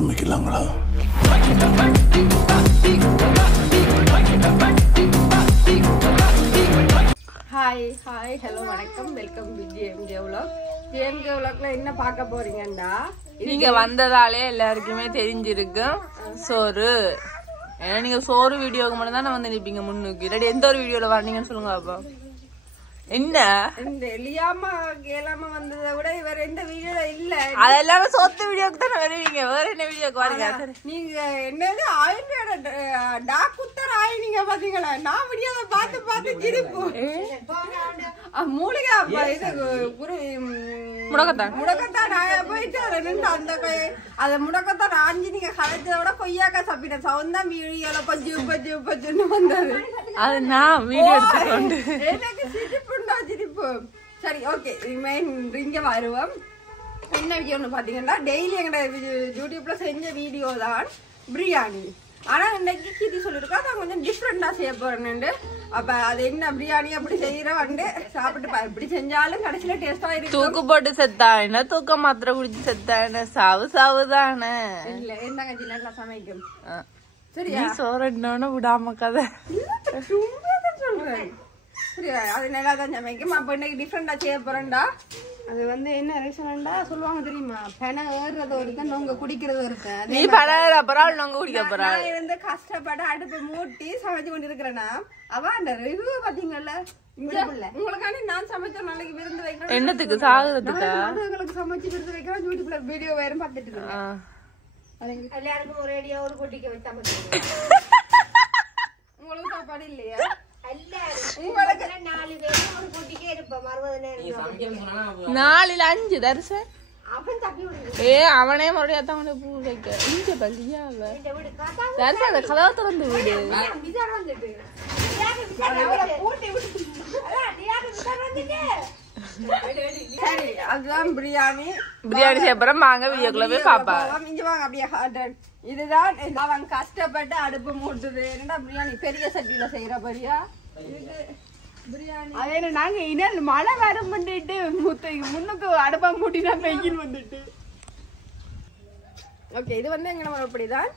ஆரம்பிக்கலாங்களா? Hi hello வணக்கம், welcome to GMK vlog. GMK vlogல என்ன பார்க்க போறீங்கன்னா, நீங்க வந்ததாலே எல்லாருக்குமே தெரிஞ்சிருக்கும் சோறு. ஏன்னா நீங்க சோறு வீடியோக்கு மட்டும் தானே வந்து நிப்பீங்க முன்னுக்கு. இல்லாட்டி எந்த ஒரு வீடியோல வரீங்கன்னு சொல்லுங்க அப்பா. என்ன இந்த லியாமா கேலாமா வந்ததை விட வேற எந்த வீடியோல இல்ல. அதெல்லாமே சொத்து வீடியோக்கு தானே வருவீங்க. வேற என்ன வீடியோக்கு வரீங்க? நீங்க என்னது ஆயிலோட டாக்குத்தர் ஆயினீங்க பாத்தீங்களா? நான் வீடியோவை பார்த்து சிரிப்பு மூலிகை இது முடக்கத்தான் ஆயா போயிட்டு அதை நின்று அந்த அதை முடக்கத்தான் ஆஞ்சி நீங்க கலைச்சதை விட கொய்யாக்கா சாப்பிட்ட சவுண்ட் தான் வீடியோல பஜ்ஜுன்னு வந்தது. அது நான் வீடியோ எடுத்துக்கொண்டு எனக்கு சிரிப்பு. சரி, ஓகே, இங்க வருவோம். என்ன வீடியோன்னு பாத்தீங்கன்னா, டெய்லி எங்க யூடியூப்ல செஞ்ச வீடியோ தான் பிரியாணி. ஆனா இன்னைக்கு கீதி சொல்லிருக்கா நான் கொஞ்சம் டிஃப்ரெண்டா செய்ய போறேன்னு. அப்ப அது என்ன பிரியாணி அப்படி செய்யறவண்டு சாப்பிட்டு இப்படி செஞ்சாலும் கடைசியில டேஸ்டா இருக்கு. தூக்கு போட்டு செத்தான, தூக்க மாத்திரை குடிச்சு செத்தான, சாவு தானே. இல்ல எந்த கஞ்சி நல்லா சமைக்கும். சரியா? சோறு விடாம கதை சொல்றேன். சரியா? அது நல்லா தான் சமைக்கும். அப்ப இன்னைக்கு டிஃப்ரெண்டா செய்ய போறேன்டா. அது வந்து என்ன ரீசன்டா சொல்லுவாங்க தெரியுமா? பெண ஏறுறது ஒருத்தன் நொங்க குடிக்கிறது ஒருத்தன். நீ பணம் அப்புறம் நொங்க குடிக்க போறா. நான் இருந்து கஷ்டப்பட்டு அடுப்பு மூட்டி சமைச்சு கொண்டு இருக்கிறேன்னா அவன் அந்த ரிவ்யூ பாத்தீங்கல்ல, உங்களுக்காண்டி நான் சமைச்ச நாளைக்கு விருந்து வைக்கிறேன். என்னத்துக்கு? சாகுறதுக்கா? உங்களுக்கு சமைச்சு விருந்து வைக்கிறேன். யூடியூப்ல வீடியோ வேறும் பார்த்துட்டு இருக்கேன். எல்லாருக்கும் ஒரு ஐடியா ஒரு கொட்டிக்க வச்சா உங்களுக்கு சாப்பாடு இல்லையா? உங்களுக்கு 4 பேர் ஒரு கொட்டிக்கே இருப்போம். 4 5 தரிசன் அவனே மறுபடியும் அத்தவனை பூ வைக்க இஞ்ச பள்ளியா தரிசன் அந்த கதவை திறந்து வீடு. சரி, அதுதான் பிரியாணி செய்யப்பறம். வாங்க வீடியோக்குள்ள போய் பாப்பா. இங்க வாங்க அப்படியே. இதுதான் அவன் கஷ்டப்பட்டு அடுப்பு மூட்டுது. என்னடா பிரியாணி பெரிய சட்டியில செய்யற பரியா பிரியாணி. அதே நாங்க இன்னும் மழை வரும் பண்ணிட்டு முன்னுக்கு அடுப்பா மூட்டினா வெயில் வந்துட்டு. ஓகே, இது வந்து எங்க நம்ம அப்படிதான்.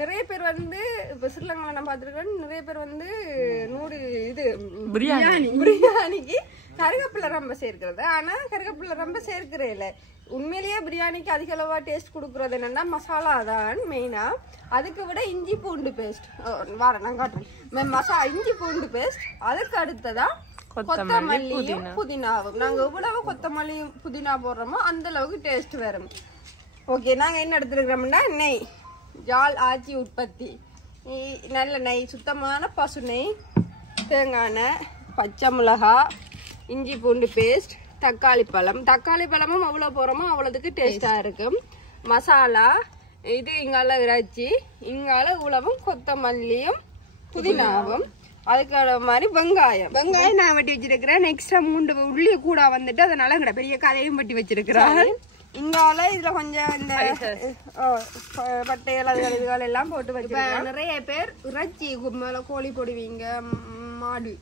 நிறைய பேர் வந்து இப்ப ஸ்ரீலங்கால நான் பாத்துருக்கேன். நிறைய பேர் வந்து பிரியாணிக்கு கருவேப்பிலை ரொம்ப சேர்க்கிறது. ஆனா கருவேப்பிலை ரொம்ப சேர்க்கிறே இல்ல. உண்மையிலேயே பிரியாணிக்கு அதிக அளவா டேஸ்ட் கொடுக்கறது என்னன்னா மசாலா தான் மெயினா. அதுக்கு விட இஞ்சி பூண்டு பேஸ்ட் நான் காட்டுறேன். இஞ்சி பூண்டு பேஸ்ட், அதுக்கு அடுத்ததா கொத்தமல்லியும் புதினாவும். நாங்க எவ்வளவு கொத்தமல்லி புதினா போடுறோமோ அந்த அளவுக்கு டேஸ்ட் வரும். ஓகே, நாங்க என்ன எடுத்துருக்கிறோம்னா நெய், ஜால் ஆச்சி உற்பத்தி, நல்ல நெய், சுத்தமான பசு நெய், தேங்காய் எண்ணெய், பச்சை மிளகா, இஞ்சி பூண்டு பேஸ்ட், தக்காளி பழமும் அவ்வளோ போகிறோமோ அவ்வளோதுக்கு டேஸ்டாக இருக்கும். மசாலா இது இங்கால இறைச்சி, இங்கால உளவும் கொத்தமல்லியும் புதினாவும், அதுக்கான மாதிரி வெங்காயம் நான் வெட்டி வச்சிருக்கிறேன். எக்ஸ்ட்ரா 3 உள்ளி கூட வந்துட்டு அதனால எங்கட பெரிய கதையும் வெட்டி வச்சிருக்கிறேன். இங்கால இதுல கொஞ்சம் இந்த பட்டைகள் அதுகள் எல்லாம் போட்டு வச்சிருக்கேன். நிறைய பேர் இறைச்சி மேல கோழி போடுவீங்க, மாடு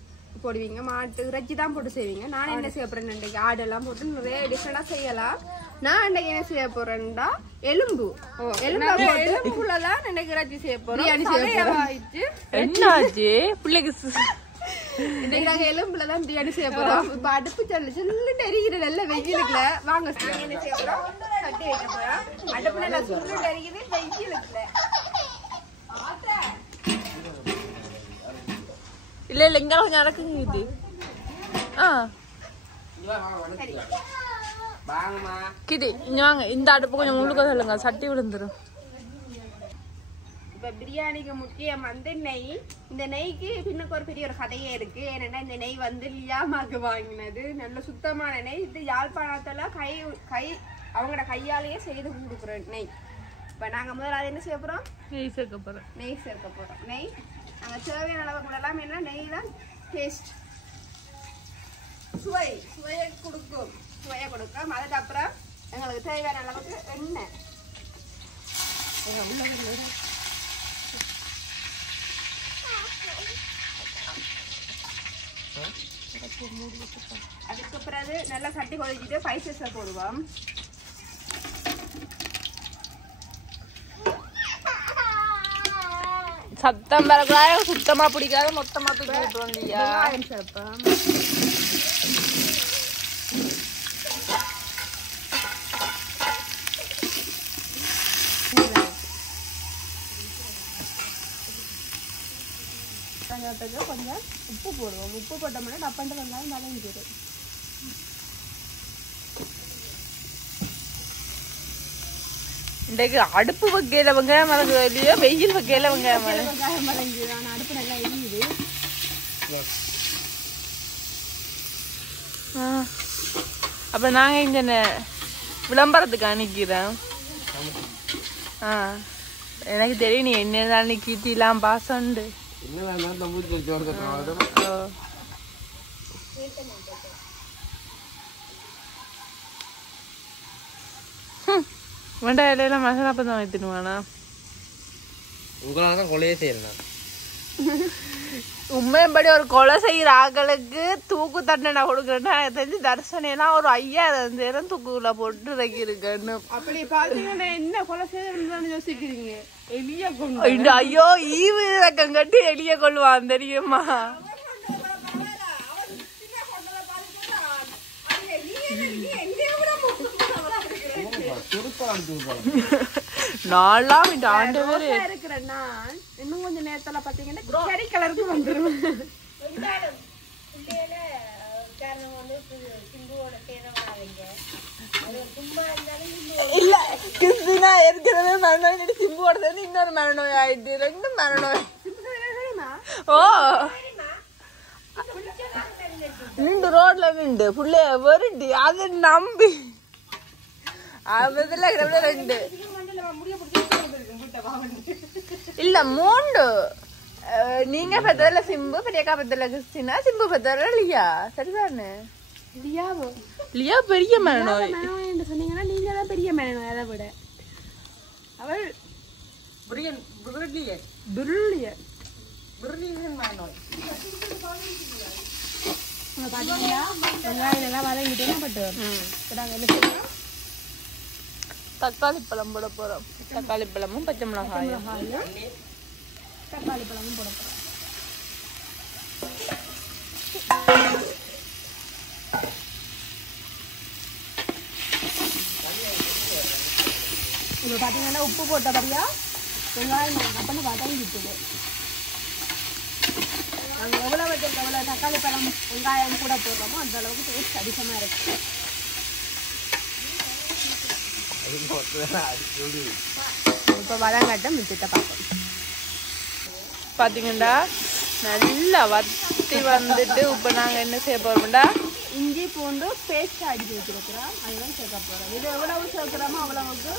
போடுவீங்க, மாட்டு இறைச்சி தான் போட்டு செய்வீங்க. நான் என்ன செய்ய போறேன், இன்றைக்கு ஆடெல்லாம் போட்டு நிறைய டிஃப்ரெண்டா செய்யலாம். நான் இன்றைக்கு என்ன செய்ய போறேன்டா, எலும்புலதான் இன்றைக்கு இறைச்சி செய்ய போறோம். என்னாச்சு பிள்ளைக்கு? இன்னைக்கு நாங்க எலும்புலதான் பிரியாணி செய்ய போறோம். இப்ப அடுப்பு சொல்லிட்டு எரிக்கிற நல்ல வெயிலுக்குல வாங்க என்ன செய்ய போறோம், கட்டி வைக்க போறோம். அடுப்பு நல்லா சொல்லிட்டு எரிக்குது வெயிலுக்குல. இல்ல இங்க கொஞ்சம் நடக்குது. கிதி இங்க வாங்க. இந்த அடுப்பு கொஞ்சம் முழுக்க சொல்லுங்க, சட்டி விழுந்துரும். இப்ப பிரியாணிக்கு முக்கியம் வந்து நெய். இந்த நெய்க்கு பின்னுக்கு ஒரு பெரிய ஒரு கதையே இருக்கு. ஏன்னா இந்த நெய் வந்து லியாமாக்கு வாங்கினது நல்ல சுத்தமான நெய். இது யாழ்ப்பாணத்துல அவங்களோட கையாலேயே செய்து கொடுக்குற நெய். இப்ப நாங்க முதல்ல என்ன செய்ய போறோம், நெய் சேர்க்க போறோம். நெய் நாங்க தேவையான அளவு கூடலாம். என்ன நெய் தான் டேஸ்ட், சுவையை கொடுக்கும். அதுக்கப்புறம் எங்களுக்கு தேவையான அளவுக்கு எண்ணெய். அதுக்கு பிறகு நல்லா சட்டி கொதிச்சுட்டு ஸ்பைசஸை போடுவோம். சத்தம் வரக்கூடாது, சுத்தமா பிடிக்காது, மொத்தமா தூக்கி விட்டுரும் இல்லையா? கொஞ்சம் உப்பு போடுவோம். உப்பு போட்டோம்னா டப்பண்டு வெங்காயம் வதங்கிடும். இன்றைக்கு அடுப்பு வகையில வெங்காயம் வதங்குதோ இல்லையோ, வெயில் வகையில வெங்காயம் வதங்கிடும். ஆனால் அடுப்பு நல்லா எரியுது. அப்ப நாங்க இங்க விளம்பரத்துக்கு அனுக்கிறோம். எனக்கு தெரியும் நீ என்ன நீ கீட்டிலாம் பாசண்டு. வெங்காயம் இலையில மசாலா பதம் வைத்துடுவானா? உங்களால கொலையே செய்யறேன். உண்மையபடி ஒரு கொலை செய்யற ஆக்களுக்கு தூக்கு தண்டனை கொடுக்குறேன்னா தெரிஞ்சு தர்சனையெல்லாம் ஒரு 5000 தூக்குல போட்டு வைக்கிறேன்னு. அப்படி பாத்தீங்கன்னா என்ன கொலை செய்யணும்னு யோசிக்கிறீங்க? எலிய கொண்டு. ஐயோ, ஈவு ரக்கம் கட்டி எலிய கொள்வான் தெரியுமா? நான்லாம் இந்த ஆண்டவர் இருக்கிறேன். நான் இன்னும் கொஞ்சம் நேரத்துல பாத்தீங்கன்னா கறி கலருக்கு வந்துடும். இல்ல கிறிஸ்டினா ஏற்கனவே மனநோய் சிம்புவோட சேர்ந்து இன்னொரு மனநோய் ஆயிட்டு 2 மனநோய். ஓ நின்று ரோட்ல நின்று புள்ளைய வருண்டி அது நம்பி அதுல 2 இல்ல 3. நீங்க பெத்ததுல சிம்பு, பெரியக்கா பெத்ததுல கிறிஸ்டினா, சிம்பு பெத்ததுல லியா. சரிதானே? லியா பெரிய மனநோய் சொன்னீங்கன்னா நீங்க தான் பெரிய மனநோய். அதை விட அவள் தக்காளி பழம் போட போறோம். தக்காளி பழமும் பச்சை மிளகாயும் தக்காளி பழமும் போட போறோம். இப்போ பார்த்தீங்கன்னா உப்பு போட்டபடியா வெங்காயம் அப்பன்னு வதங்கிட்டுது. நாங்கள் எவ்வளோ தக்காளி பழம் வெங்காயம் கூட போடுறோமோ அந்த அளவுக்கு டேஸ்ட் அதிகமாக இருக்கு. இப்போ வதங்காட்டம் மிச்சத்தை பார்ப்போம். பாத்தீங்கன்னா நல்லா வத்தி வந்துட்டு இப்ப நாங்க என்ன செய்ய போறோம்டா, இஞ்சி பூண்டு பேஸ்ட் அடிச்சு வச்சிருக்கிறோம். அதுதான் சேர்க்க போறோம். இது எவ்வளவு சேர்க்கிறோமோ அவ்வளவுக்கு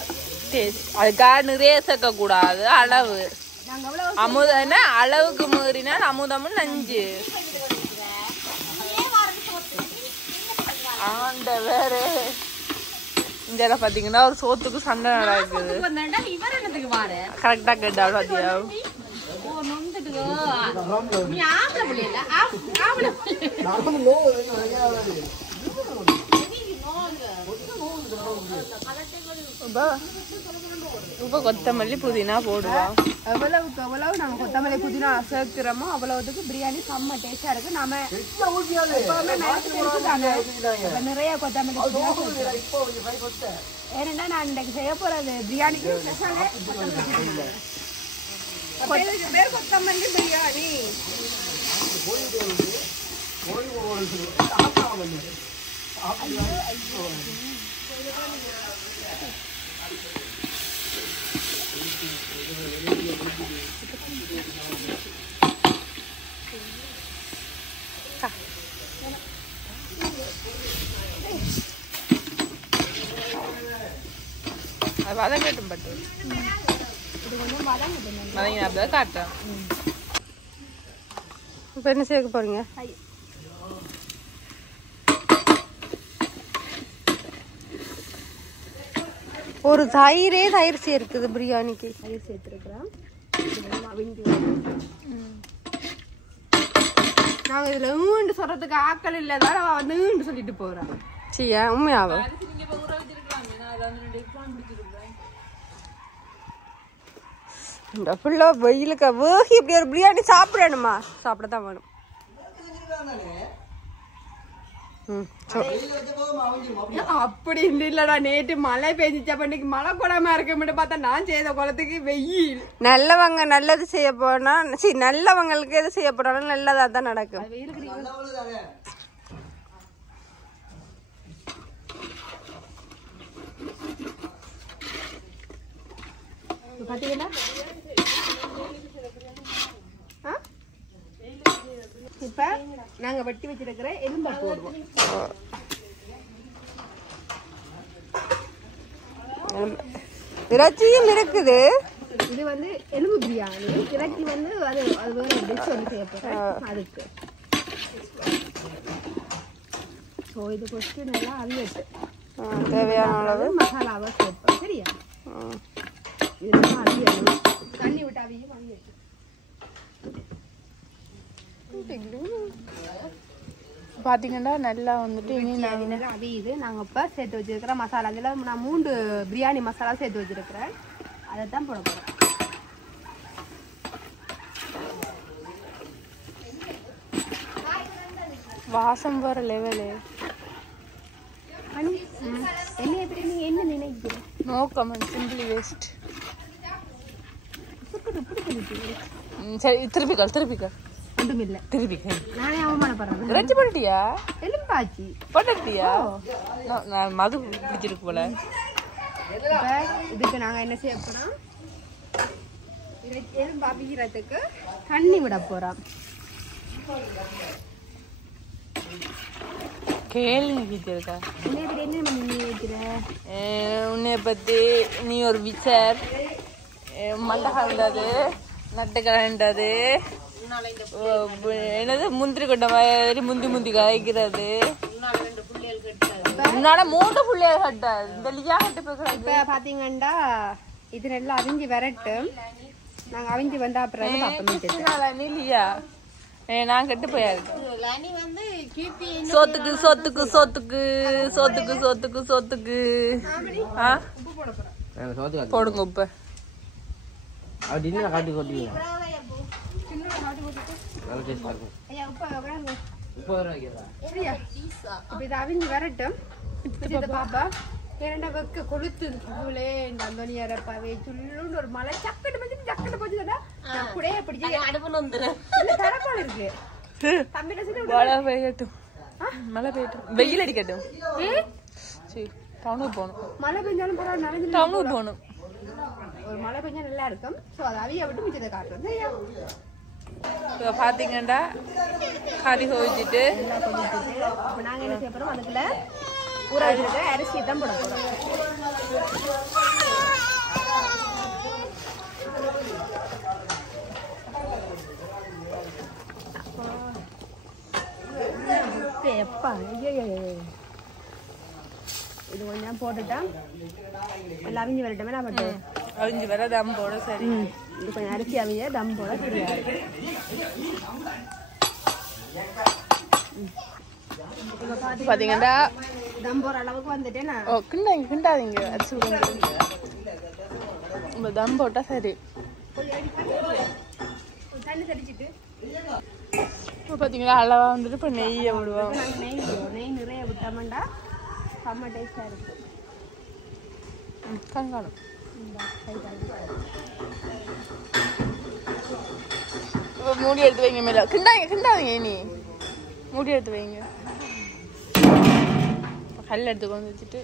டேஸ்ட். அதுக்காக நிறைய சேர்க்க கூடாது, அளவு. நாங்கள் எவ்வளவு அமுதம்னா அளவுக்கு மீறினா அமுதமும் நஞ்சு. ஆண்ட வேற இந்த பாத்தீங்கன்னா ஒரு சோத்துக்கு சண்டை நடக்குது. கரெக்டா கேட்டாலும் பாத்தியா இப்ப கொத்தமல்லி புதினா போடுவோம். எவ்வளவுக்கு எவ்வளவு நாங்கள் கொத்தமல்லி புதினா சேர்க்கிறோமோ அவ்வளவுக்கு பிரியாணி செம்ம டேஸ்டா இருக்கு. நாம நிறைய கொத்தமல்லி ஏன்னா நான் இன்னைக்கு செய்ய போறது பிரியாணிக்கு கொத்தமல்லி பிரியாணி. வதங்கட்டும் பட்டு வதங்கினா காட்டுறேன். இப்போ என்ன சேர்க்க போறீங்க? ஒரு தயிர் சேர்க்குது பிரியாணிக்கு. தயிர் சேர்த்துருக்குறோம். நாங்கள் இதில் ஊண்டு சொல்றதுக்கு ஆக்கள் இல்லைதான் அவன் வந்து ஊண்டு சொல்லிட்டு போறான். சரியா உண்மையாவும் இந்த ஃபுல்லா வெயிலுக்கு வேகி இப்படி ஒரு பிரியாணி சாப்பிடணுமா? சாப்பிடத்தான் வேணும். அப்படி இல்லடா, நேற்று மழை பெஞ்சிச்சா பண்ணிக்கு மழை கூடாம இருக்க பார்த்தா நான் செய்த குளத்துக்கு வெயில். நல்லவங்க நல்லது செய்ய போனா நல்லவங்களுக்கு எது செய்ய போறாலும் நல்லதா தான் நடக்கும். பாத்தீங்கன்னா இப்ப நாங்க வெட்டி வச்சிருக்கிற எலும்பை போடுவோம். இறைச்சியும் இருக்குது. இது வந்து எலும்பு பிரியாணி. இறைச்சி வந்து அது வேற டிஷ் ஒன்று செய்ய போறேன் அதுக்கு. ஸோ இது ஃபஸ்ட்டு நல்லா அவியட்டு தேவையான அளவு மசாலாவை சேர்ப்போம். சரியா? இது நல்லா அவியணும். தண்ணி விட்டு அவியும் அவியட்டு. பாத்தீங்கன்னா நல்லா வந்துட்டு அவியுது. நாங்கள் இப்போ சேர்த்து வச்சிருக்கிற மசாலா அதில் நான் 3 பிரியாணி மசாலா சேர்த்து வச்சிருக்கிறேன். அதை தான் போட போகிறேன். வாசம் வர லெவலு. என்ன எப்படி நீங்கள் என்ன நினைக்கிறேன்? No comment, simply waste. சரி திருப்பிக்கல் ஒன்றுமில்லை. திருப்பிக்கல். நானே அவமானப்படுறேன். இறைச்சி போட்டுட்டியா? எலும்பாச்சி போட்டுட்டியா? நான் மது பிடிச்சிருக்கு போல. இதுக்கு நாங்கள் என்ன செய்ய போகிறோம்? எலும்பு அவிக்கிறதுக்கு தண்ணி விட போகிறோம். கேள்வி கேட்டிருக்கா உன்னைய பத்தி. நீ ஒரு விச்சர், மண்டை கலந்தது, நட்டு கலண்டது, என்னது முந்திரி கொண்ட மாதிரி முந்தி காய்க்கிறது. முன்னால 3 புள்ளைகள் கட்ட இந்த லியா கட்டு. இப்ப பாத்தீங்கன்னா இது நல்லா அவிஞ்சி வரட்டு. நாங்க அவிஞ்சி வந்தா அப்புறம் லியா நான் கட்டு போயாது. சோத்துக்கு சோத்துக்கு சோத்துக்கு சோத்துக்கு சோத்துக்கு சோத்துக்கு போடுங்க உப்பு. அவிஞ்சி வரட்டும். பாப்பா ஏன்டா வெக்க கொளுத்து ஒரு மலை சக்கட்டு மஞ்சள் சக்கட்டு போச்சுடா. அப்படியே பிடிச்சி அடுப்புல வந்துடும். தரப்பாடு இருக்கு. மழை பெய்யட்டும், மழை பெய்யட்டும், வெயில் அடிக்கட்டும். டவுனுக்கு போகணும். மழை பெஞ்சாலும் பரவாயில்ல, டவுனுக்கு போகணும். ஒரு மழை பெஞ்சா நல்லா இருக்கும். ஸோ அதை அவிய விட்டு மிச்சத்தை காட்டுறோம். சரியா? இப்போ பார்த்தீங்கன்னா கறி வச்சுட்டு இப்போ நாங்கள் என்ன செய்ய போகிறோம்? அதுக்குள்ள ஊற வச்சுருக்க அரிசி தான் போட போகிறோம். எப்பா இது கொஞ்சம் போட்டுட்டா எல்லாம் அவிஞ்சு வரட்டுமே. நான் பட்டு அவிஞ்சு வர தம் போட. சரி, இது கொஞ்சம் அரிசி அவிஞ்ச தம் போட சரியா இருக்கு. பார்த்தீங்கன்னா தம் போற அளவுக்கு வந்துட்டேன். ஓ கிண்டாதீங்க அரிசி விடுங்க. தம் போட்டா சரி. தண்ணி தடிச்சிட்டு இப்போ பார்த்தீங்கன்னா அளவா வந்துட்டு இப்போ நெய்யை விடுவோம். நெய் நிறைய விட்டாமண்டா செம்ம டேஸ்டாக இருக்கு. கண்காணும். மூடி எடுத்து வைங்க. மேல கிண்டாதீங்க. இனி மூடி எடுத்து வைங்க. கல் எடுத்து கொண்டு வச்சுட்டு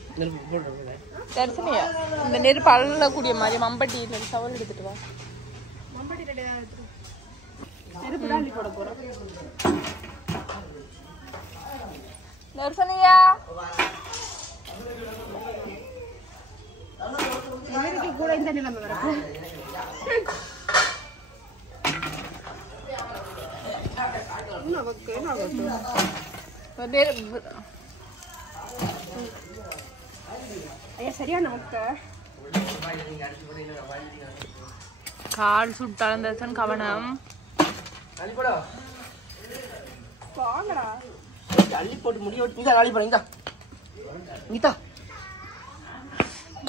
தரிசனையா இந்த நெருப்பு அழக்கூடிய மாதிரி மம்பட்டி சவல் எடுத்துட்டு வா. நெருப்பு தான் போட போறோம். தரிசனையா இவருக்கு கூட இந்த நிலைமை வரும். சரியா நமக்கு கால் சுட்டாலும் தரிசன் கவனம். அள்ளி போட்டு முடிய விட்டு அள்ளி போறீங்க.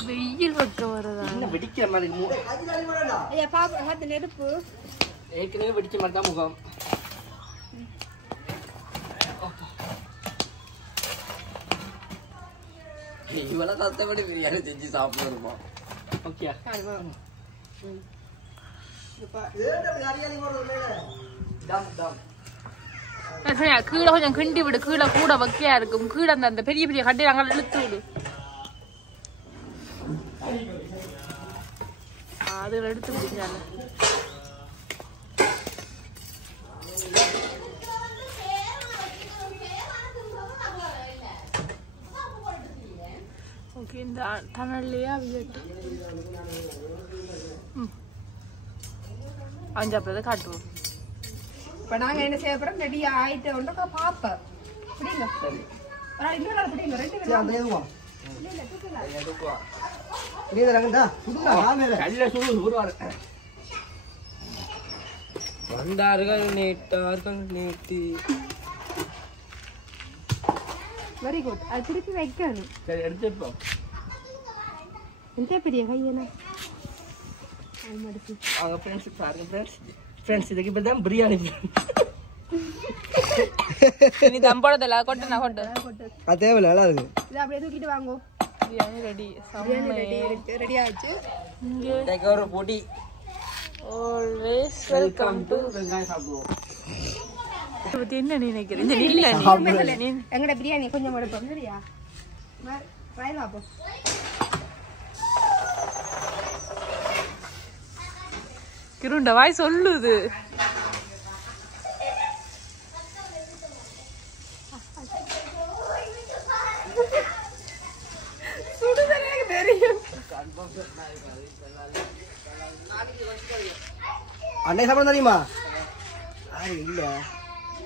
வெயில் பக்க வரதா என்ன வெடிக்கிற மாதிரி ஐயா பாப்பா நெருப்பு ஏற்கனவே வெடிச்ச மாதிரி தான் முகம். இவள கஷ்டப்பட்டு பிரியாணி செஞ்சு சாப்பிடுமா? ஓகே. கீழே கொஞ்சம் கிண்டி விடு. கீழே கூட வக்கையா இருக்கும். கீழே அந்த பெரிய பெரிய கட்டையை அங்கே இழுத்து விடு. அது எடுத்து விடுங்க. ஓகே, இந்த தணல்லையே அவியட்டு அஞ்சாப்பதை காட்டுவோம். இப்போ நாங்கள் என்ன செய்ய போகிறோம்? ரெடி ஆகிட்டு ஒன்றுக்கா பார்ப்பேன். பிடிங்க இன்னொரு நாள் பிடிங்க. 2 பேரும் வந்தார்கள் நேட்டார்கள் நேற்று. Very good. அது திருப்பி வைக்கணும். சரி எடுத்துப்போம். எந்த பெரிய கையனா அவங்க ஃப்ரெண்ட்ஸ் பாருங்க. ஃப்ரெண்ட்ஸ் இதுக்கு இப்போ தான் பிரியாணி. நீ தம் போடல கொட்டு. நான் கொட்டு. அது தேவையில்ல, நல்லா இருக்கு. இதை அப்படியே தூக்கிட்டு வாங்கோ. பிரியாணி ரெடி. ரெடி ஆச்சு. இங்க ஒரு பொடி. ஆல்வேஸ் வெல்கம் டு வெங்காயம் சாப்பிடுவோம். பத்தி என்ன நினைக்கிறேன்? இந்த நில்ல நீ எங்கட பிரியாணி கொஞ்சம் எடுப்போம். சரியா? ட்ரைல அப்போ கிருண்ட வாய் சொல்லுது. அன்னை சாப்பிட தெரியுமா? இல்ல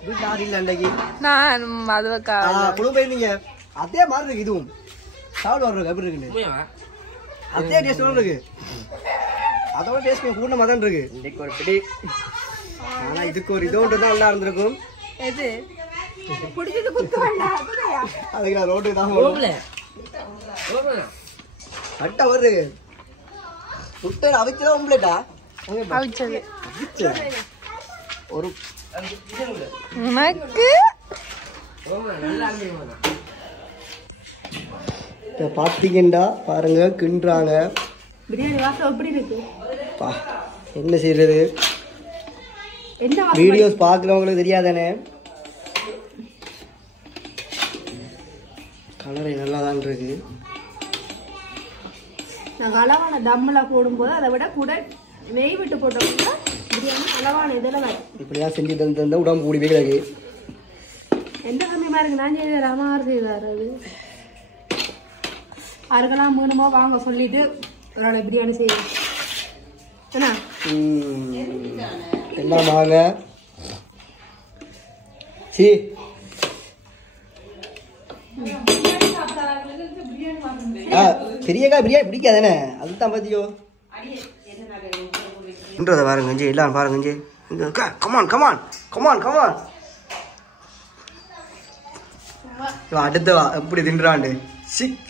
வீட்டுல ஆறு இல்ல அன்னைக்கு. நான் அதுவக்கா குடும்பம் போயிருந்தீங்க. அதே மாதிரி இருக்கு இதுவும். சாப்பிட வர்றது எப்படி இருக்குன்னு அதே டேஸ்ட் இருக்கு. அதோட டேஸ்ட் கூட மாதிரி இருக்கு. இன்னைக்கு ஒரு பிடி. ஆனா இதுக்கு ஒரு இதோடு தான் நல்லா இருந்திருக்கும். எது பிடிச்சது குத்து வேண்டாம். அதுக்கு நான் ரோட்டுக்கு தான் கட்ட வருது. முட்டை அவிச்சதான் உம்ப்ளேட்டா? அவிச்சது ஒரு உனக்கு பாத்தீங்கண்டா பாருங்க கிண்டுறாங்க. பிரியாணி வாசம் எப்படி இருக்கு? என்ன செய்யறது? என்ன வீடியோஸ் பாக்குறவங்களுக்கு தெரியாதானே. கலரை நல்லா தான் இருக்கு. நாங்கள் அளவான தம்மில் போடும்போது அதை விட கூட நெய் விட்டு போட்டோம்னா பிரியாணி அளவான இதில் வரும். இப்படிதான் செஞ்சு தந்து உடம்பு கூடி போய் எந்த கம்மியமாக இருக்கு? நான் செய்த ராமார் செய்வார். அது யாருக்கெல்லாம் வேணுமோ வாங்க சொல்லிட்டு ஒரு நாள் பிரியாணி செய்வோம். என்ன எல்லாம் வாங்க. சி பெரியக்கா பிரியாணி பிடிக்காதானே? அதுதான் பாத்தியோ பாருங்க. எல்லாம் பாருங்க. Come on come on come on come on. அடுத்தவா எப்படி தின்றாண்டு சிக்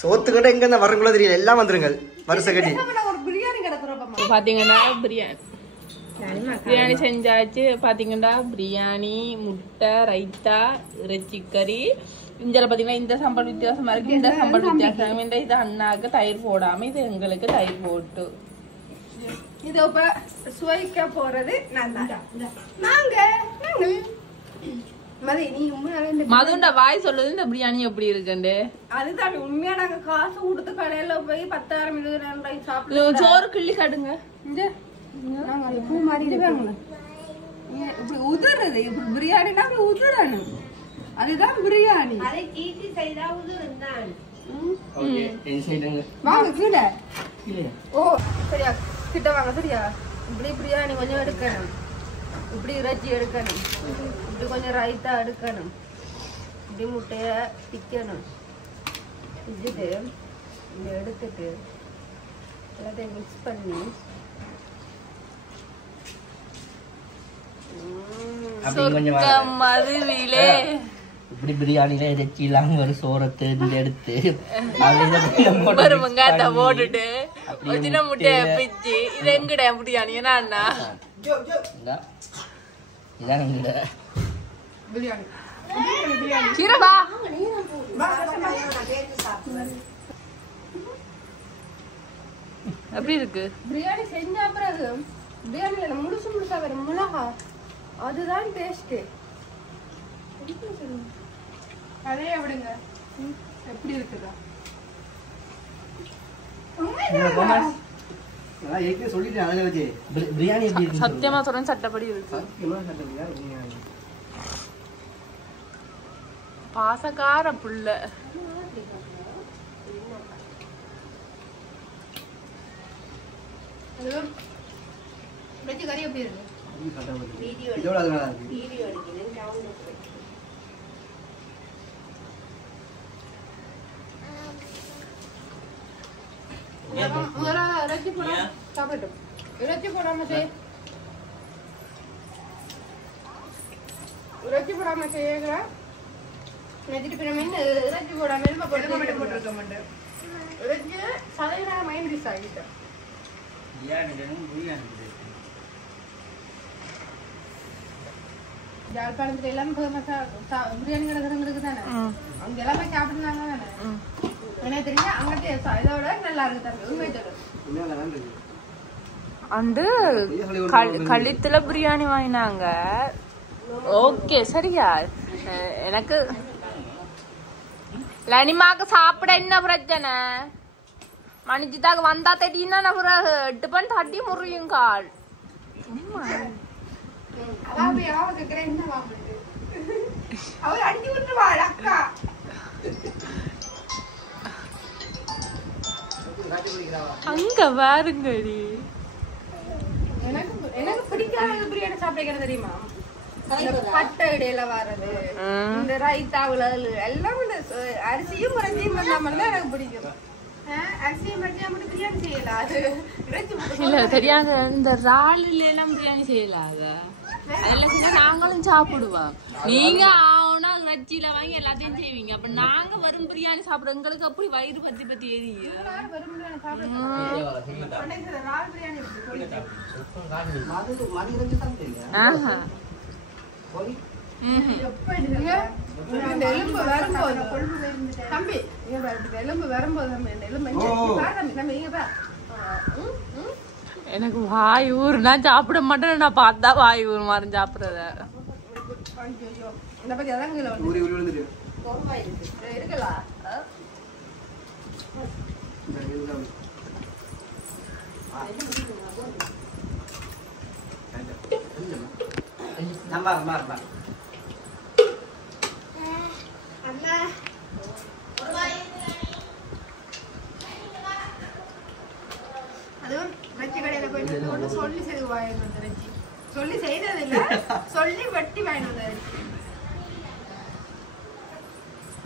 சோத்துக்கிட்ட எங்க இருந்தா வரக்குள்ள தெரியல. எல்லாம் வந்துருங்க வருஷ கட்டி. பாத்தீங்கன்னா பிரியாணி செஞ்சாச்சு. பாத்தீங்கன்னா பிரியாணி, முட்டை, ரைத்தா, இறைச்சி கறி. இஞ்சில பாத்தீங்கன்னா இந்த சாம்பார் வித்தியாசமா இருக்கு. இந்த சாம்பார் வித்தியாசம். இது அண்ணாக்கு தயிர் போடாம, இது எங்களுக்கு தயிர் போட்டு. இது இப்ப சுவைக்க போறது நாங்க மதுண்ட வாய் சொல்லுது இந்த பிரியாணி எப்படி இருக்குண்டு. அதுதான் உண்மையா. நாங்க காசு கொடுத்து கடையில போய் 10,000 20,000 சாப்பிடுவோம். சோறு கிள்ளி காட்டுங்க. பூ மாதிரி இப்படி உதுறது. இப்படி பிரியாணினா உதுறணும். அதுதான் பிரியாணி. வாங்க கீழே. ஓ சரியா கிட்ட வாங்க. சரியா? இப்படி பிரியாணி கொஞ்சம் எடுக்கணும். இப்படி இறைச்சி எடுக்கணும். இப்படி கொஞ்சம் ரைத்தா எடுக்கணும். இப்படி முட்டைய பிக்கணும். பிச்சுட்டு இங்க எடுத்துட்டு எல்லாத்தையும் மிக்ஸ் பண்ணி மதுவிலே இப்படி பிரியாணில இறைச்சி இல்லாம ஒரு சோறை தேர்ந்தெடுத்து ஒரு வெங்காயத்தை போட்டுட்டு ஒரு சின்ன முட்டையை பிச்சு இது எங்கட பிரியாணி என்ன இதான் எங்கட கீரவா எப்படி இருக்கு பிரியாணி செஞ்ச பிறகு பிரியாணில முழுசு முழுசா வரும் மிளகா அதுதான் டேஸ்ட். அதே விடுங்க எப்படி இருக்குதா பிரியாணி எப்படி இருக்கு சத்தியமா சொல்றேன் சட்டப்படி இருக்கு பாசக்கார புள்ள கறி எப்படி இருக்கு இதோட அது நல்லா இருக்கு. இறைச்சி போடாம சாப்பிடட்டும். இறைச்சி போடாம செய்யற நெத்திட்டு பிறமீன் இறைச்சி போடாம போட்டிருக்க மாட்டேன். இறைச்சி சதையினால மைண்ட் டிஷ் ஆகிட்டேன். யாழ்ப்பாணத்துல எல்லாமே பிரியாணி கிடக்குறவங்களுக்கு தானே அவங்க எல்லாமே சாப்பிட்டுனாங்க தானே எனக்கு தெரிஞ்ச அங்கிட்ட இதோட நல்லா இருக்கு தம்பி உண்மை சொல்லு. அண்டு கழுத்துல பிரியாணி வாங்கினாங்க. ஓகே சரியா எனக்கு லனிமாக்கு சாப்பிட என்ன பிரச்சனை மணிஜிதாக்கு வந்தா தெரியும்னா நான் பிறகு 8 பண் தட்டி முறியும் கால் அடிச்சு விட்டுருவாள் அக்கா. அங்க பாருங்கடி எனக்கு பிடிக்காத பிரியாணி சாப்பிடுறது தெரியுமா பட்டை இடையில வர்றது இந்த ரைத்தாவுல எல்லாம் இந்த அரிசியும் முறைஞ்சியும் வந்தாமல் தான் எனக்கு பிடிக்கும். அரிசியும் முறைஞ்சியா மட்டும் பிரியாணி செய்யலாம் அது இல்ல தெரியாத இந்த ராலில எல்லாம் பிரியாணி செய்யலாத அதெல்லாம் செஞ்சா நாங்களும் சாப்பிடுவோம். நீங்க ஆனா இறைச்சியில வாங்கி எல்லாத்தையும் செய்வீங்க. அப்ப நாங்க வரும் பிரியாணி சாப்பிட எங்களுக்கு அப்படி வயிறு பத்தி எரியும். எலும்பு வரும்போது தம்பி எலும்பு வரும்போது எனக்கு வாய் ஊருனா சாப்பிட மாட்டேன். நான் பார்த்தா வாய் ஊர் மாதிரி சாப்பிடுறத இருக்கலாம். அதுவும் இறைச்சி கடையில போயிட்டு சொல்லி செய்து வாங்கிட்டு வந்த இறைச்சி சொல்லி செய்தது இல்ல சொல்லி வெட்டி வாங்கிட்டு வந்த இறைச்சி.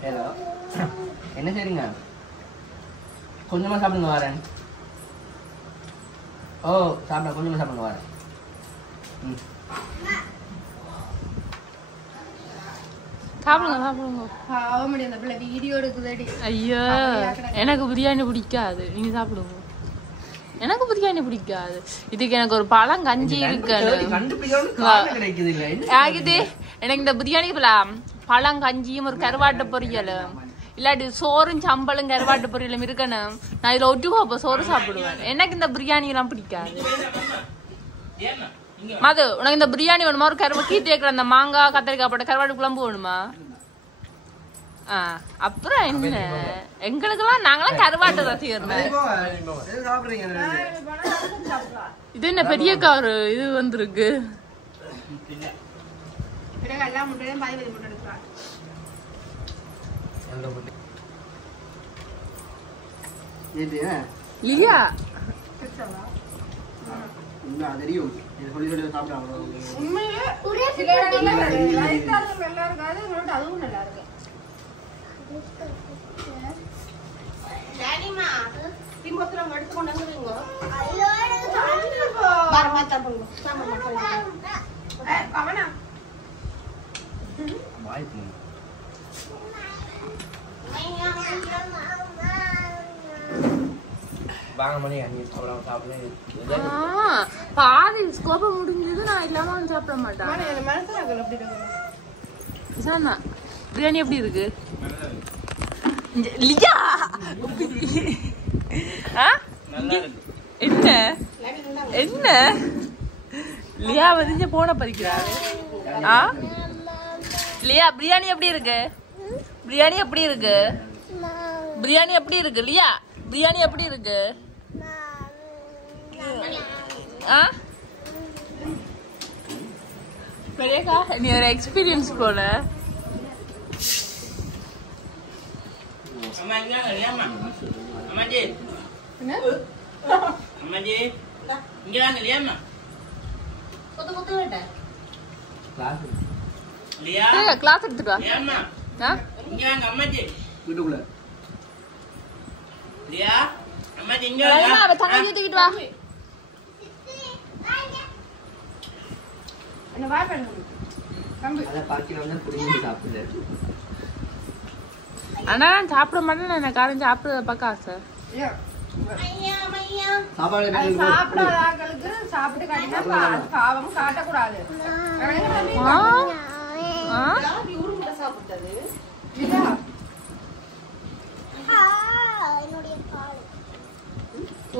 ஹலோ என்ன செய்றீங்க? கொஞ்சமா சாப்பிடுங்க வரேன். ஓ சாப்பிட கொஞ்சமா சாப்பிடுங்க வரேன். சாப்பிடுங்க. ஆக முடியும் அந்த பிள்ளை வீடியோ எடுக்குதடி. ஐயோ எனக்கு பிரியாணி பிடிக்காது. நீங்க சாப்பிடுங்க. எனக்கு பிரியாணி பிடிக்காது. இதுக்கு எனக்கு ஒரு பழம் கஞ்சி இருக்கு. எனக்கு இந்த பிரியாணி பழம் கஞ்சியும் ஒரு கருவாட்டு பொரியலும் இல்லாட்டி சோறும் சம்பளும் கருவாட்டு பொரியலும் இருக்கணும். நான் இதுல ஒட்டுக்கோப்ப சோறு சாப்பிடுவேன். எனக்கு இந்த பிரியாணி எல்லாம் பிடிக்காது. மது உனக்கு இந்த பிரியாணி வேணுமா? ஒரு கருவா கீட்டு வைக்கிற அந்த மாங்காய் கத்திரிக்காய் போட்ட கருவாட்டு குழம்பு வேணுமா? அப்புறம் என்ன எங்களுக்கெல்லாம் நாங்களாம் கருவாட்டு ரசிகர். இது என்ன பெரிய காரு இது வந்திருக்கு. இல்லையா உண்மையிலே சில இடங்கள்ல நல்லா இருக்காது, அதுவும் நல்லா இருக்கு. வாங்க மணி நீ சாப்பிட பாதி ஸ்கோப்ப முடிஞ்சது நான் இல்லாம வந்து சாப்பிட மாட்டேன் பிரியாணி எப்படி இருக்கு லியா என்ன என்ன லியா வந்து போன பறிக்கிறாரு லியா பிரியாணி எப்படி இருக்கு பிரியாணி எப்படி இருக்கு பிரியாணி எப்படி இருக்கு லியா பிரியாணி எப்படி இருக்கு பெரியக்கா நீ ஒரு எக்ஸ்பீரியன்ஸ் போல கிளாஸ் எடுத்துட்டு வா வீட்டுக்குள்ள தங்கச்சி தூக்கிட்டு வா ஆனா நான் சாப்பிட மாட்டேன் எனக்கு காரம் சாப்பிடுறத பார்க்க ஆசை சாப்பிடாதவங்களுக்கு சாப்பிட்டு காட்டினா பாவம் காட்டக்கூடாது சாப்பிட்டது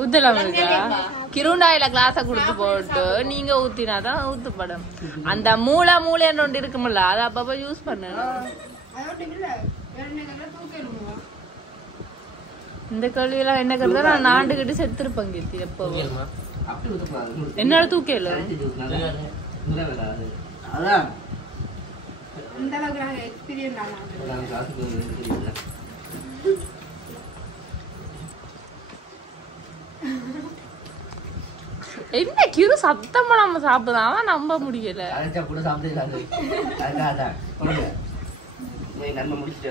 ஊத்தலாம் கிருண்டாயில கிளாஸ குடுத்து போட்டு நீங்க ஊத்தினாதான் ஊத்துப்படும் அந்த மூளை ஒன்று இருக்குமில்ல அதை அப்பப்ப யூஸ் பண்ணு இந்த கல்வியெல்லாம் என்ன கருதா நான் நாண்டுகிட்டு செத்துருப்பேன் கீர்த்தி எப்போ என்னால தூக்கல என்ன கிரு சத்தமா நம்ம சாப்பிடலாம் நம்ப முடியல கூட சாப்பிட்டு நன்மை முடிச்சுட்டு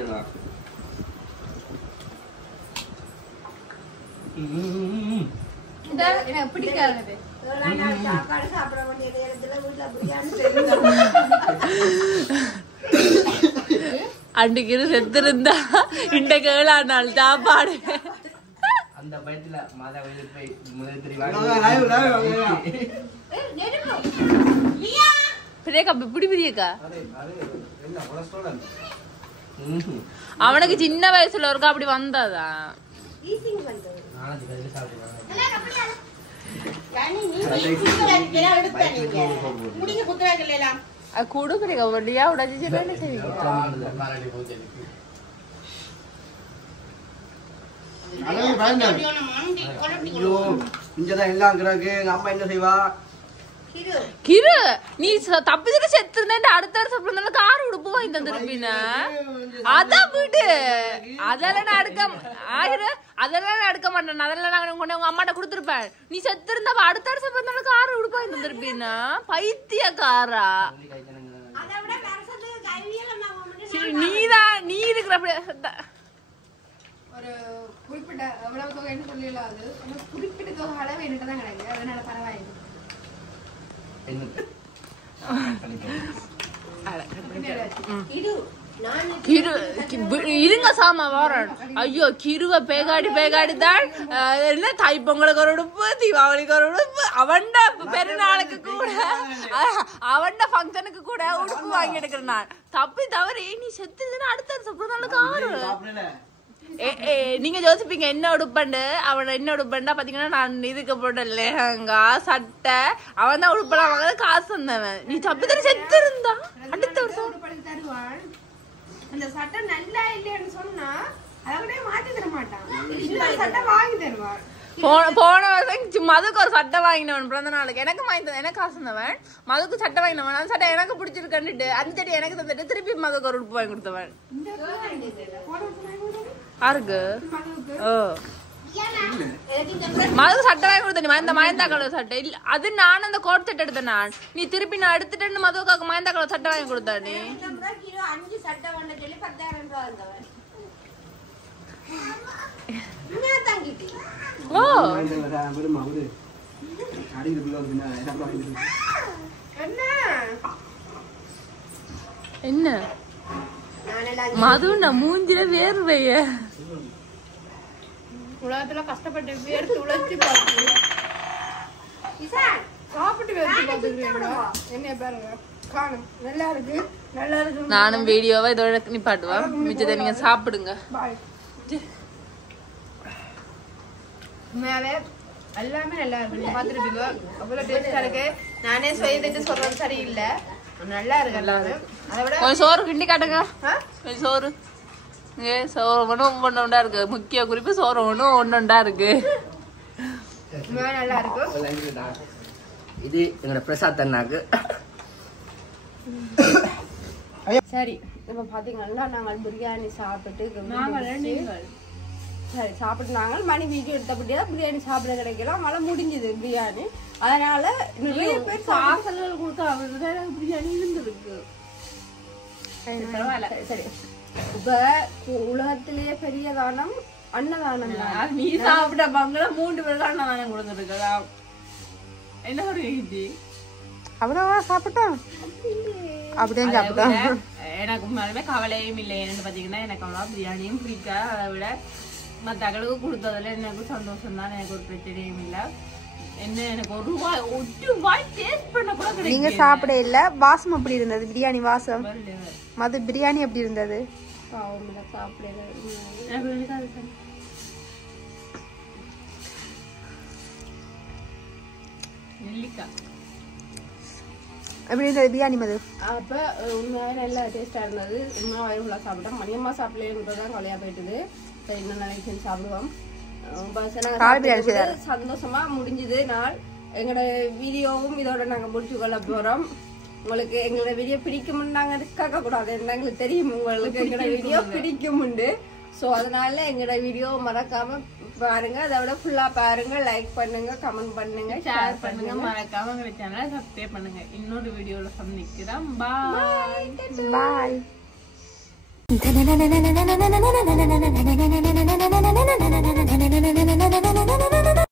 எனக்கு பிடிக்காது அன்னைக்கு செத்துருந்தா இந்த கேளானால் சாப்பாடு அந்த பயத்துல மாதா வெளியே போய் முதல் பிரியக்கா இப்படி பிரியக்கா அவனுக்கு சின்ன வயசுல இருக்கா அப்படி வந்தாதான் குடு பிரியக்கா வண்டியா உடச்சு என்ன செய்வீங்க கிரு நீ தப்பிச்சுட்டு செத்துருந்தா அடுத்த வருஷம் கார் உடுப்பு வாங்கி தந்துருப்பீன அதான் வீடு அதெல்லாம் நான் அடுக்க மாட்டேன் அதெல்லாம் நான் கொண்டு உங்க அம்மாட்ட கொடுத்துருப்பேன் நீ செத்துருந்தா அடுத்த வருஷம் பிறந்தாலும் கார் உடுப்பு வாங்கி தந்துருப்பீன பைத்திய காரா நீ இருக்கிற ஒரு குறிப்பிட்ட எவ்வளவு தொகை என்ன சொல்லலாது குறிப்பிட்ட தொகை அளவு என்கிட்ட தான் கிடையாது அதனால பரவாயில்லை இருங்க சாமா வாரன் ஐயோ கிருவ பேகாடி தான் என்ன தைப்பொங்கலுக்கு ஒரு உடுப்பு தீபாவளிக்கு ஒரு உடுப்பு அவன்ட பெருநாளுக்கு கூட அவன்ட ஃபங்க்ஷனுக்கு கூட உடுப்பு வாங்கி எடுக்கிறேன் நான் தப்பி தவறி நீ செத்துனா அடுத்த நாளுக்கு ஆறு நீங்க யோசிப்பீங்க என்ன உடுப்பண்டு அவன் என்ன உடுப்பண்டா பாத்தீங்கன்னா நான் இதுக்கு போட்ட லெஹங்கா சட்டை அவன் தான் உடுப்படா வாங்க காசு வந்தவன் நீ தப்பி தண்ணி செத்து இருந்தா அடுத்த வருஷம் தருவான் அந்த சட்டை நல்லா இல்லைன்னு சொன்னா அதை மாத்தி தர மாட்டான் சட்டை வாங்கி தருவான் போன வருஷம் மதுக்கு ஒரு சட்டை வாங்கினவன் பிறந்த நாளுக்கு எனக்கு வாங்கி எனக்கு காசு தந்தவன் மதுக்கு சட்டை வாங்கினவன் அந்த சட்டை எனக்கு பிடிச்சிருக்கன்னுட்டு அந்த சட்டை எனக்கு தந்துட்டு திருப்பி மதுக்கு ஒரு உடுப்பு வாங்கி கொடுத்தவன் யாருக்கு மதுக்கு சட்டை வாங்கி கொடுத்த இந்த மயந்தா கலர் சட்டை இல்ல அது நான் அந்த கோட் செட் எடுத்தேன் நான் நீ திருப்பி நான் எடுத்துட்டு மதுவுக்காக மயந்தா கலர் சட்டை வாங்கி கொடுத்தா நீ 5 சட்டை வாங்க சொல்லி 10,000 ரூபாய் வந்தவன் என்ன மது நான் மூஞ்சில வேர்வைய உலகத்துல கஷ்டப்பட்டு வேர்த்து உழைச்சி பார்த்து சாப்பிட்டு வேர்த்து பார்த்துக்கிறீங்களா? என்ன பாருங்க காணும். நல்லா இருக்கு, நல்லா இருக்கு. நானும் வீடியோவை இதோட நிப்பாட்டுவேன். மிச்சத்தை நீங்க சாப்பிடுங்க. உண்மையாவே எல்லாமே நல்லா இருக்கு. பார்த்துருப்பீங்க அவ்வளோ டேஸ்டா இருக்கு. நானே செய்துட்டு சொல்றது சரியில்லை, நல்லா இருக்கு எல்லாமே. அதை விட கொஞ்சம் சோறு கிண்டி காட்டுங்க. கொஞ்சம் சோறு சோறு ஒன்றும் ஒன்றா இருக்கு. முக்கிய குறிப்பு சோறு ஒன்றும் ஒன்றா இருக்கு. நல்லா இருக்கு. இது எங்களோட பிரசாத் அண்ணாக்கு. சரி இப்ப பாத்தீங்கன்னா நாங்கள் பிரியாணி சாப்பிட்டு சரி சாப்பிட்டு நாங்கள் மணி வீடியோ எடுத்தபடியா பிரியாணி சாப்பிட கிடைக்கல. மழை முடிஞ்சது பிரியாணி, அதனால நிறைய பேர் சாசல்கள் கொடுக்க பிரியாணி இருந்திருக்கு. சரி இப்ப உலகத்திலேயே பெரிய தானம் அன்னதானம். நீ சாப்பிட்ட பங்களா 3 பேர் அன்னதானம் கொடுத்துருக்கலாம். என்ன சொல்றீங்க? அவ்வளவா சாப்பிட்டோம் அப்படியே சாப்பிட்டோம். எனக்கு உண்மையாலுமே கவலையும் இல்லை. என்னன்னு பாத்தீங்கன்னா எனக்கு அவ்வளோ பிரியாணியும் பிடிக்காது. அதை விட மற்றவங்களுக்கு கொடுத்ததுல எனக்கு சந்தோஷம் தான். எனக்கு ஒரு பிரச்சனையும் இல்லை. என்ன எனக்கு ஒரு வாய் டேஸ்ட் பண்ண கூட கிடையாது. நீங்க சாப்பிட இல்ல. வாசம் எப்படி இருந்தது? பிரியாணி வாசம் மது பிரியாணி எப்படி இருந்தது? சாப்பிட நெல்லிக்காய் எப்படி இருந்தது பிரியாணி மது? அப்ப உண்மையாவே நல்லா டேஸ்டா இருந்தது. உண்மையா வயிறுல சாப்பிட்டோம். மணியம்மா சாப்பிடலன்றதான் கொலையா போயிட்டுது. சரி இன்னும் நாளைக்கு சாப்பிடுவோம். சந்தோஷமா முடிஞ்சது நாள். எங்களோட வீடியோவும் இதோட நாங்க முடிச்சு கொள்ள போறோம். உங்களுக்கு எங்களோட வீடியோ பிடிக்கும்னு நாங்க கேட்க கூடாது, எங்களுக்கு தெரியும் உங்களுக்கு எங்களோட வீடியோ பிடிக்கும்ண்டு. ஸோ அதனால எங்களோட வீடியோ மறக்காம பாருங்க. அதை விட ஃபுல்லா பாருங்க, லைக் பண்ணுங்க, கமெண்ட் பண்ணுங்க, ஷேர் பண்ணுங்க, மறக்காம எங்க சேனலை சப்ஸ்கிரைப் பண்ணுங்க. இன்னொரு வீடியோல சந்திக்கிறோம். பாய் பாய்.